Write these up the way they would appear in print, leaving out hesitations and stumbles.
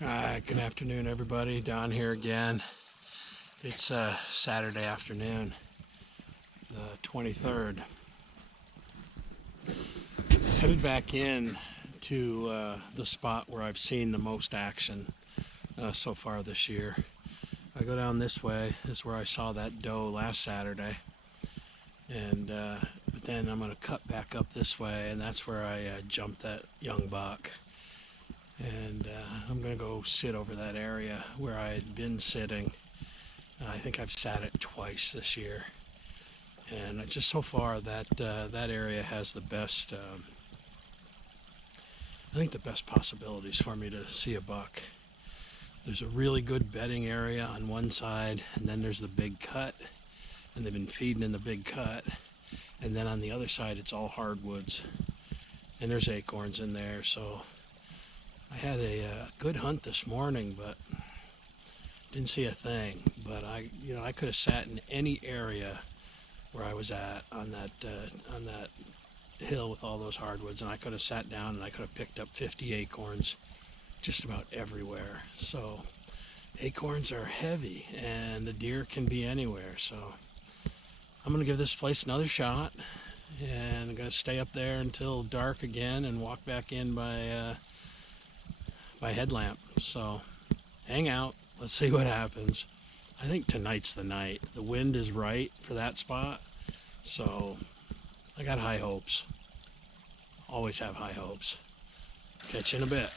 Good afternoon, everybody. Don here again. It's Saturday afternoon, the 23rd. Headed back in to the spot where I've seen the most action so far this year. I go down this way. This is where I saw that doe last Saturday, and but then I'm going to cut back up this way, and that's where I jumped that young buck. And I'm going to go sit over that area where I had been sitting. I think I've sat it twice this year, and just so far that area has the best. I think the best possibilities for me to see a buck. There's a really good bedding area on one side, and then there's the big cut, and they've been feeding in the big cut. And then on the other side, it's all hardwoods, and there's acorns in there. So I had a good hunt this morning, but didn't see a thing. But I could have sat in any area where I was at on that hill with all those hardwoods, and I could have sat down and I could have picked up 50 acorns just about everywhere. So acorns are heavy, and the deer can be anywhere. So I'm gonna give this place another shot, and I'm gonna stay up there until dark again and walk back in by headlamp. So hang out, let's see what happens. I think tonight's the night. The wind is right for that spot, so I got high hopes. Always have high hopes. Catch you in a bit.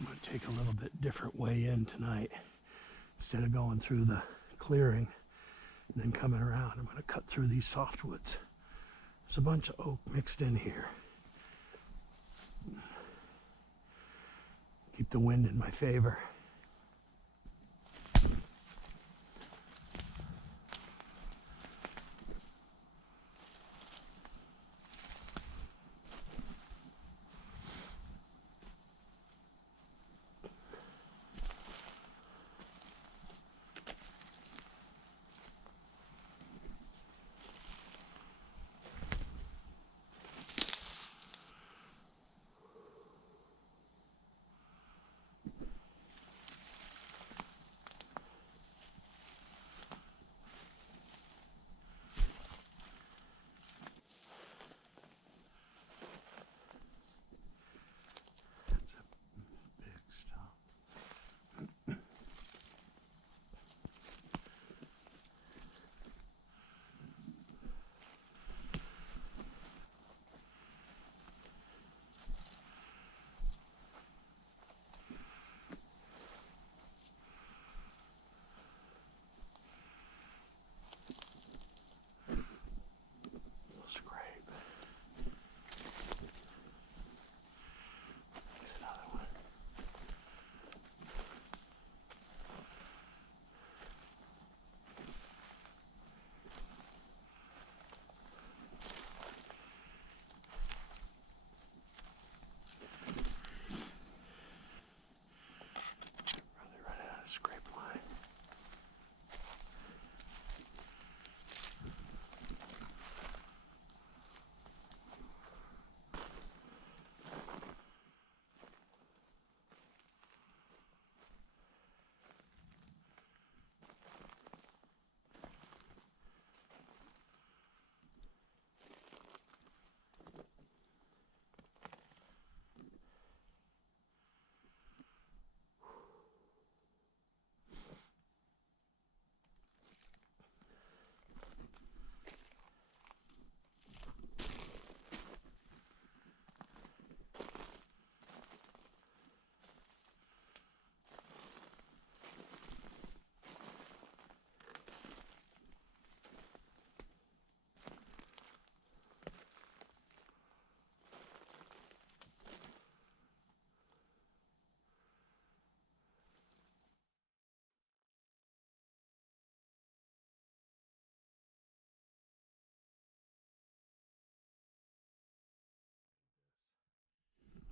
I'm going to take a little bit different way in tonight. Instead of going through the clearing and then coming around, I'm going to cut through these softwoods. There's a bunch of oak mixed in here. Keep the wind in my favor.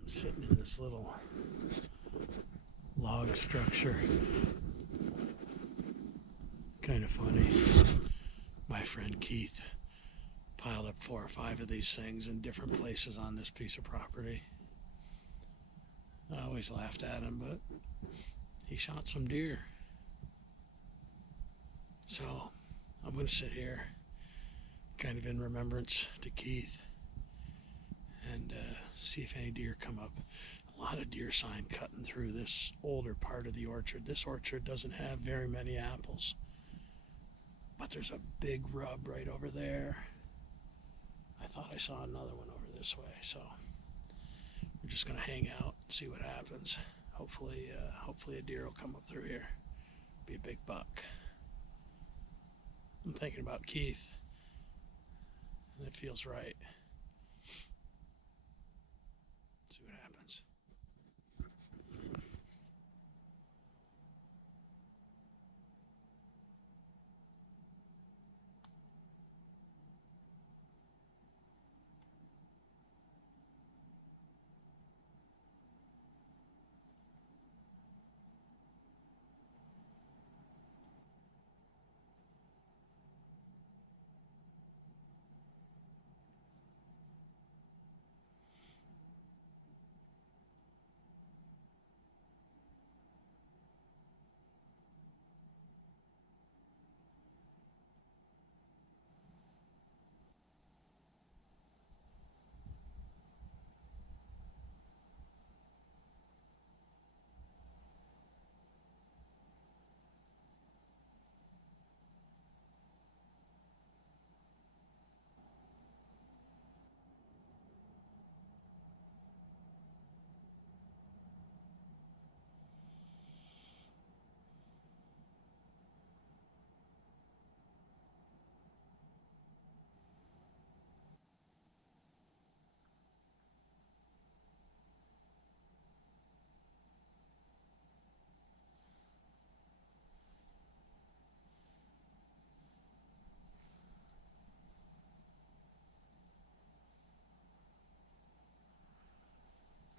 I'm sitting in this little log structure kind of funny. My friend Keith piled up 4 or 5 of these things in different places on this piece of property. I always laughed at him, but he shot some deer. So I'm going to sit here kind of in remembrance to Keith and see if any deer come up. A lot of deer sign cutting through this older part of the orchard. This orchard doesn't have very many apples, but there's a big rub right over there. I thought I saw another one over this way, so we're just gonna hang out and see what happens. Hopefully a deer will come up through here. Be a big buck. I'm thinking about Keith, and it feels right. See what happens.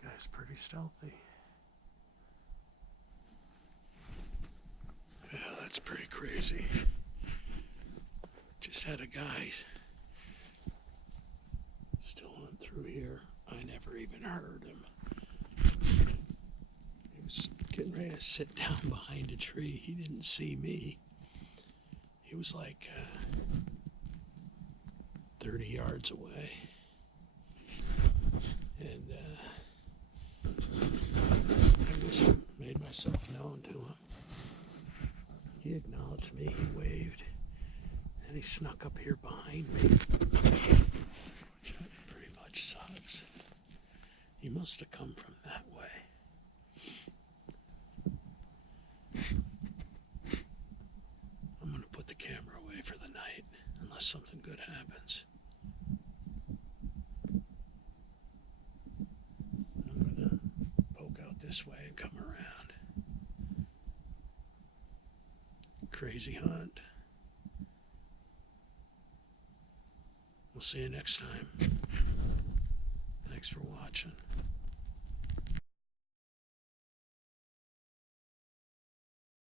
Guy's pretty stealthy. Yeah, that's pretty crazy. Just had a guy stolen through here. I never even heard him. He was getting ready to sit down behind a tree. He didn't see me. He was like 30 yards away. And I just made myself known to him. He acknowledged me, he waved, and he snuck up here behind me, which pretty much sucks. He must have come from that way. I'm going to put the camera away for the night, unless something good happens. I'm going to poke out this way and come around. Crazy hunt. We'll see you next time. Thanks for watching.